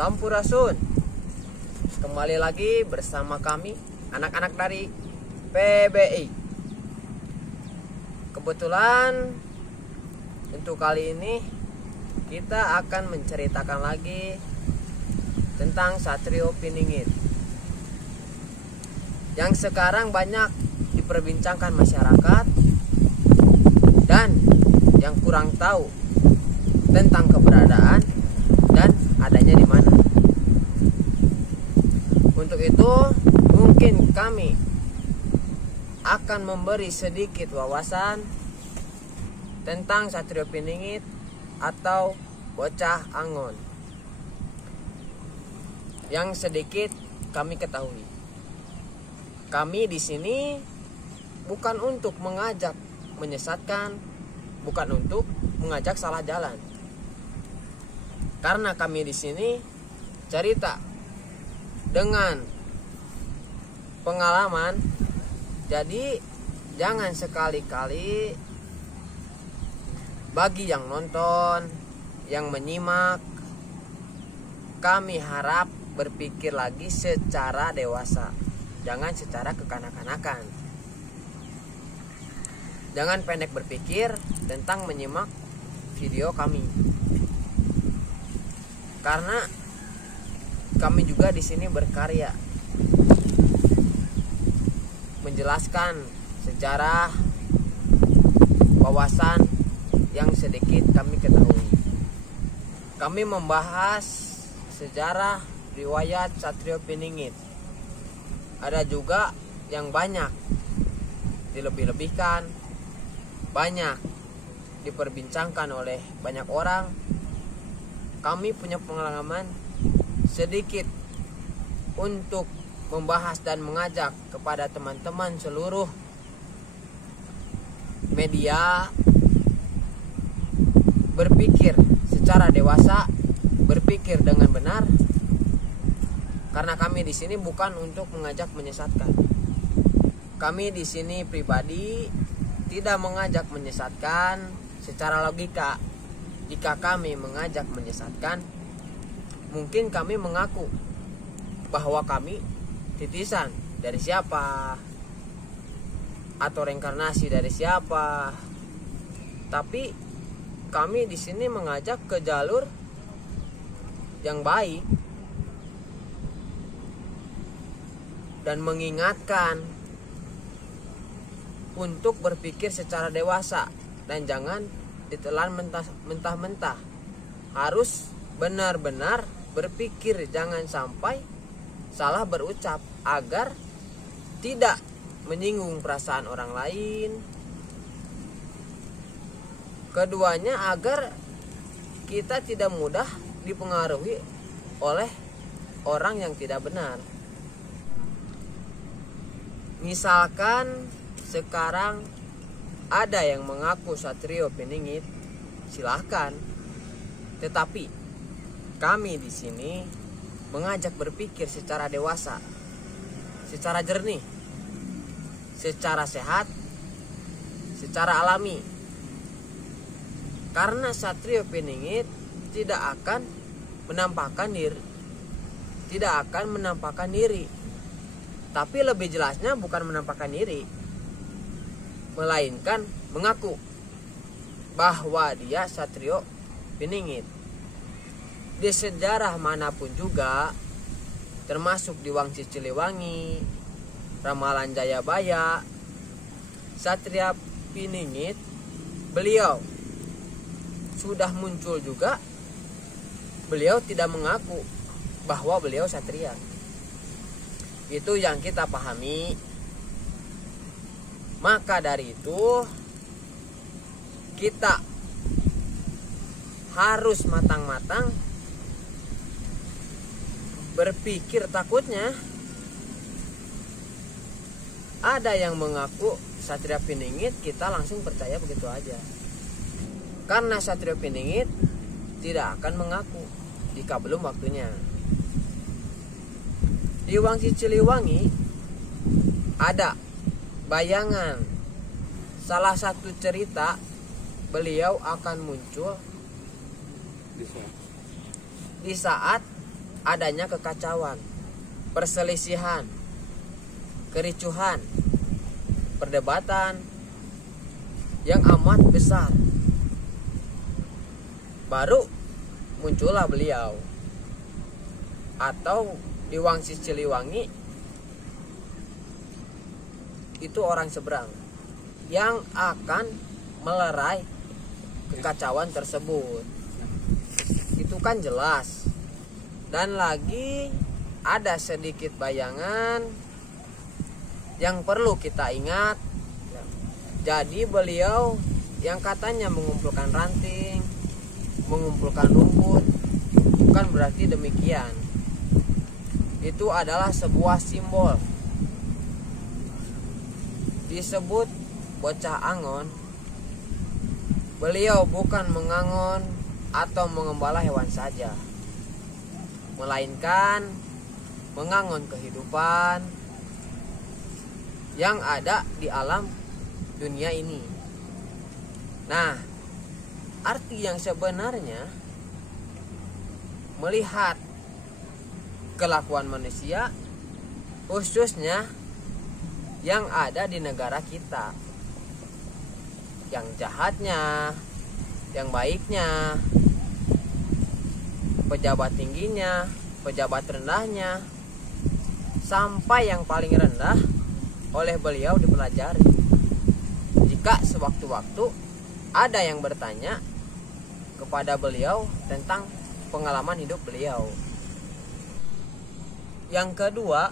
Sampurasun. Kembali lagi bersama kami anak-anak dari PBI. Kebetulan untuk kali ini kita akan menceritakan lagi tentang Satrio Piningit yang sekarang banyak diperbincangkan masyarakat dan yang kurang tahu tentang keberadaan dan adanya di mana. Untuk itu mungkin kami akan memberi sedikit wawasan tentang Satrio Piningit atau bocah Angon yang sedikit kami ketahui. Kami di sini bukan untuk mengajak menyesatkan, bukan untuk mengajak salah jalan. Karena kami di sini cerita dengan pengalaman, jadi jangan sekali-kali bagi yang nonton, yang menyimak, kami harap berpikir lagi secara dewasa, jangan secara kekanak-kanakan. Jangan pendek berpikir tentang menyimak video kami. Karena kami juga di sini berkarya menjelaskan sejarah, wawasan yang sedikit kami ketahui. Kami membahas sejarah riwayat Satrio Piningit. Ada juga yang banyak dilebih-lebihkan, banyak diperbincangkan oleh banyak orang. Kami punya pengalaman sedikit untuk membahas dan mengajak kepada teman-teman seluruh media berpikir secara dewasa, berpikir dengan benar. Karena kami di sini bukan untuk mengajak menyesatkan. Kami di sini pribadi tidak mengajak menyesatkan secara logika. Jika kami mengajak menyesatkan, mungkin kami mengaku bahwa kami titisan dari siapa atau reinkarnasi dari siapa. Tapi kami di sini mengajak ke jalur yang baik dan mengingatkan untuk berpikir secara dewasa dan jangan ditelan mentah-mentah. Harus benar-benar berpikir, jangan sampai salah berucap agar tidak menyinggung perasaan orang lain. Keduanya agar kita tidak mudah dipengaruhi oleh orang yang tidak benar. Misalkan sekarang ada yang mengaku Satrio Piningit, silahkan. Tetapi kami di sini mengajak berpikir secara dewasa, secara jernih, secara sehat, secara alami. Karena Satrio Piningit tidak akan menampakkan diri, tapi lebih jelasnya bukan menampakkan diri, melainkan mengaku bahwa dia Satrio Piningit. Di sejarah manapun juga, termasuk di Wangsi Ciliwangi, Ramalan Jayabaya, Satrio Piningit, beliau sudah muncul juga. Beliau tidak mengaku bahwa beliau Satria. Itu yang kita pahami. Maka dari itu kita harus matang-matang berpikir. Takutnya ada yang mengaku Satrio Piningit, kita langsung percaya begitu aja. Karena Satrio Piningit tidak akan mengaku jika belum waktunya. Di Wangsi Ciliwangi ada bayangan salah satu cerita beliau akan muncul di saat adanya kekacauan, perselisihan, kericuhan, perdebatan yang amat besar. Baru muncullah beliau. Atau di Wangsi Ciliwangi itu orang seberang yang akan melerai kekacauan tersebut. Itu kan jelas. Dan lagi ada sedikit bayangan yang perlu kita ingat. Jadi beliau yang katanya mengumpulkan ranting, mengumpulkan rumput, bukan berarti demikian. Itu adalah sebuah simbol. Disebut bocah angon. Beliau bukan mengangon atau mengembala hewan saja, melainkan mengangon kehidupan yang ada di alam dunia ini. Nah, arti yang sebenarnya melihat kelakuan manusia, khususnya yang ada di negara kita, yang jahatnya, yang baiknya, pejabat tingginya, pejabat rendahnya, sampai yang paling rendah oleh beliau dipelajari. Jika sewaktu-waktu ada yang bertanya kepada beliau tentang pengalaman hidup beliau. Yang kedua,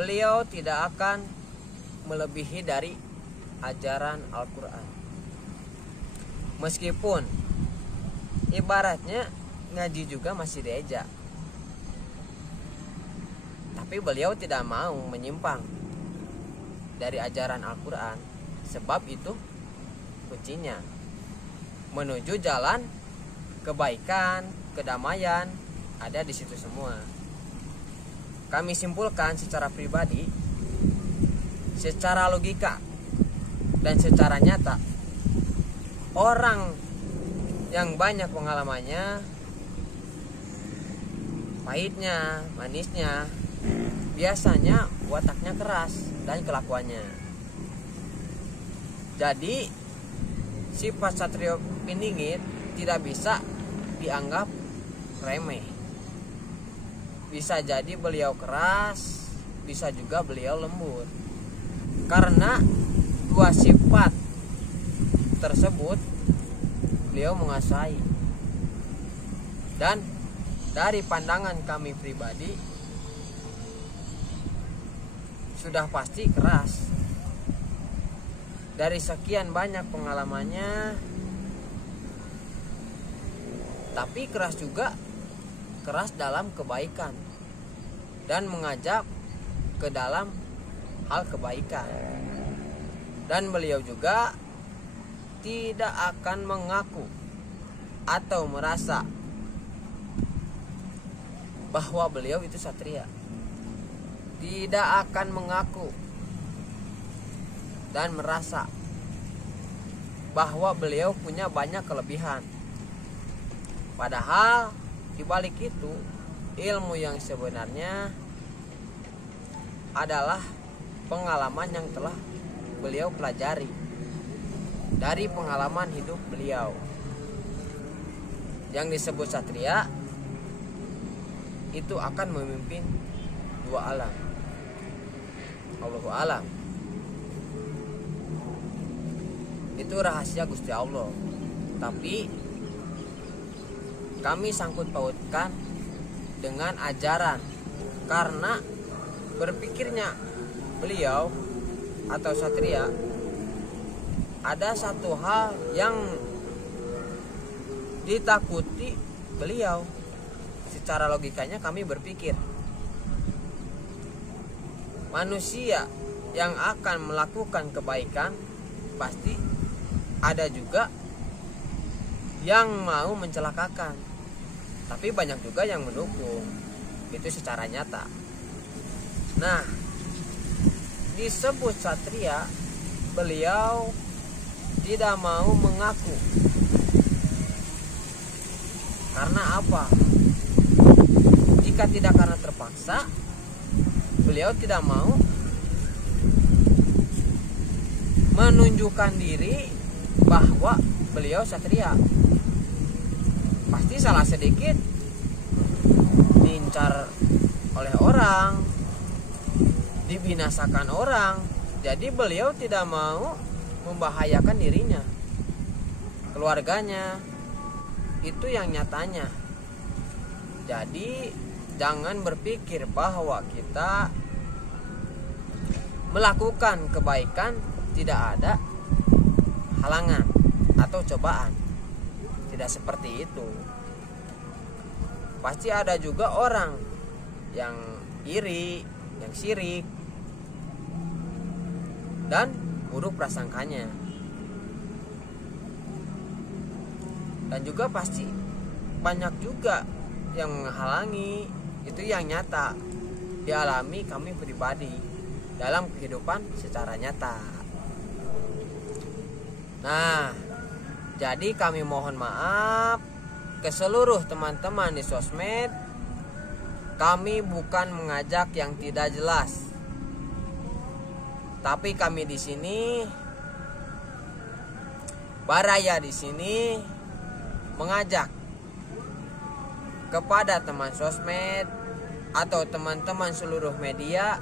beliau tidak akan melebihi dari ajaran Al-Quran. Meskipun ibaratnya ngaji juga masih diajak, tapi beliau tidak mau menyimpang dari ajaran Al-Quran. Sebab itu kuncinya menuju jalan kebaikan, kedamaian ada di situ semua. Kami simpulkan secara pribadi, secara logika, dan secara nyata, orang yang banyak pengalamannya, pahitnya, manisnya, biasanya wataknya keras dan kelakuannya. Jadi sifat Satrio Piningit tidak bisa dianggap remeh. Bisa jadi beliau keras, bisa juga beliau lembut. Karena dua sifat tersebut beliau menguasai. Dan dari pandangan kami pribadi sudah pasti keras. Dari sekian banyak pengalamannya, tapi keras juga, keras dalam kebaikan dan mengajak ke dalam hal kebaikan. Dan beliau juga tidak akan mengaku atau merasa bahwa beliau itu satria. Tidak akan mengaku dan merasa bahwa beliau punya banyak kelebihan. Padahal di balik itu, ilmu yang sebenarnya adalah pengalaman yang telah beliau pelajari dari pengalaman hidup beliau. Yang disebut satria itu akan memimpin dua alam. Allahu alam. Itu rahasia Gusti Allah. Tapi kami sangkut pautkan dengan ajaran, karena berpikirnya beliau atau satria ada satu hal yang ditakuti beliau. Secara logikanya kami berpikir, manusia yang akan melakukan kebaikan pasti ada juga yang mau mencelakakan, tapi banyak juga yang mendukung. Itu secara nyata. Nah, disebut satria, beliau tidak mau mengaku. Karena apa? Jika tidak karena terpaksa, beliau tidak mau menunjukkan diri bahwa beliau satria. Pasti salah sedikit diincar oleh orang, dibinasakan orang. Jadi beliau tidak mau membahayakan dirinya, keluarganya. Itu yang nyatanya. Jadi jangan berpikir bahwa kita melakukan kebaikan tidak ada halangan atau cobaan. Tidak seperti itu. Pasti ada juga orang yang iri, yang syirik, dan buruk prasangkanya. Dan juga pasti banyak juga yang menghalangi. Itu yang nyata dialami kami pribadi dalam kehidupan secara nyata. Nah, jadi kami mohon maaf ke seluruh teman-teman di sosmed. Kami bukan mengajak yang tidak jelas, tapi kami di sini, Baraya di sini mengajak kepada teman sosmed atau teman-teman seluruh media,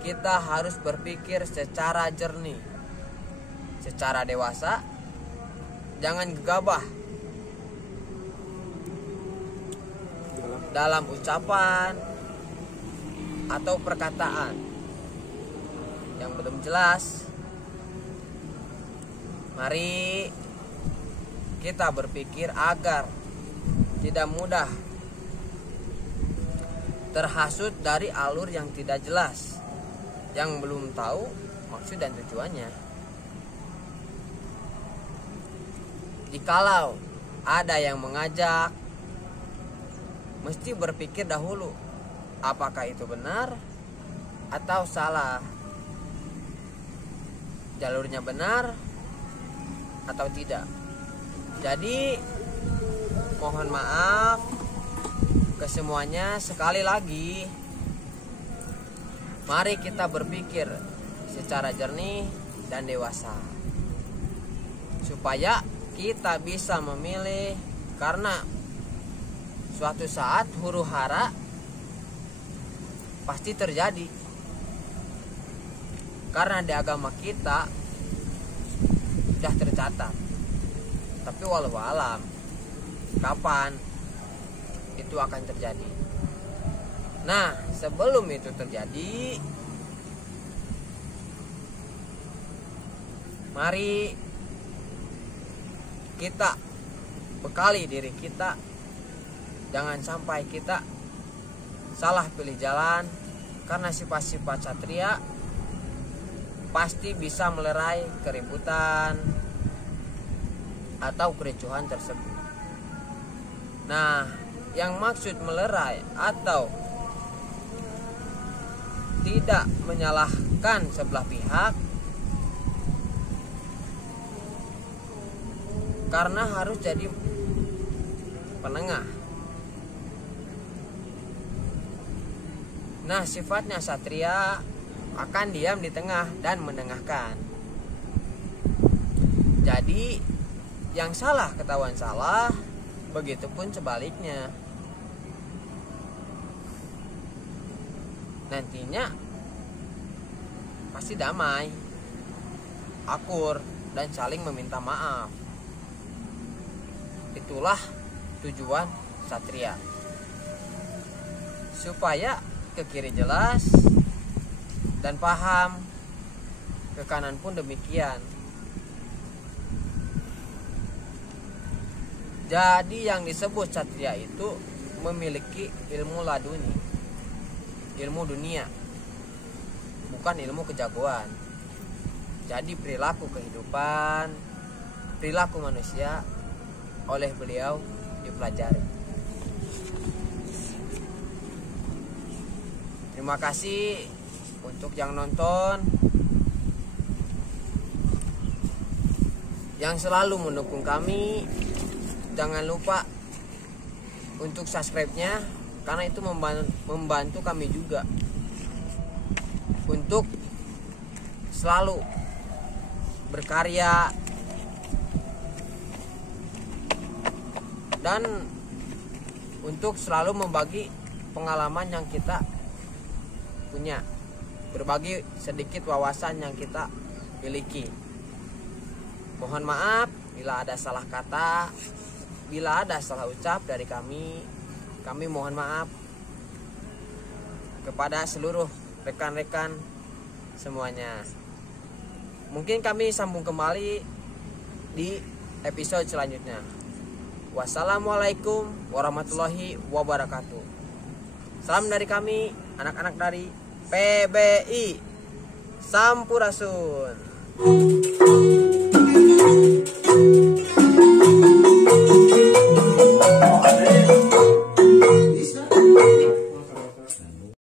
kita harus berpikir secara jernih, secara dewasa, jangan gegabah dalam ucapan atau perkataan yang belum jelas. Mari kita berpikir agar tidak mudah terhasut dari alur yang tidak jelas, yang belum tahu maksud dan tujuannya. Jikalau ada yang mengajak, mesti berpikir dahulu apakah itu benar atau salah, jalurnya benar atau tidak. Jadi mohon maaf ke semuanya. Sekali lagi, mari kita berpikir secara jernih dan dewasa, supaya kita bisa memilih. Karena suatu saat huru hara pasti terjadi. Karena di agama kita sudah tercatat. Tapi walau alam kapan itu akan terjadi. Nah, sebelum itu terjadi, mari kita bekali diri kita. Jangan sampai kita salah pilih jalan, karena sifat-sifat satria pasti bisa melerai keributan atau kericuhan tersebut. Nah, yang maksud melerai atau tidak menyalahkan sebelah pihak, karena harus jadi penengah. Nah, sifatnya satria akan diam di tengah dan menengahkan. Jadi yang salah ketahuan salah, begitupun sebaliknya. Nantinya pasti damai, akur, dan saling meminta maaf. Itulah tujuan satria, supaya ke kiri jelas dan paham, ke kanan pun demikian. Jadi yang disebut satria itu memiliki ilmu laduni, ilmu dunia, bukan ilmu kejagoan. Jadi perilaku kehidupan, perilaku manusia oleh beliau dipelajari. Terima kasih untuk yang nonton, yang selalu mendukung kami. Jangan lupa untuk subscribe-nya karena itu membantu kami juga untuk selalu berkarya dan untuk selalu membagi pengalaman yang kita punya, berbagi sedikit wawasan yang kita miliki. Mohon maaf bila ada salah kata, bila ada salah ucap dari kami mohon maaf kepada seluruh rekan-rekan semuanya. Mungkin kami sambung kembali di episode selanjutnya. Wassalamualaikum warahmatullahi wabarakatuh. Salam dari kami, anak-anak dari PBI Sampurasun.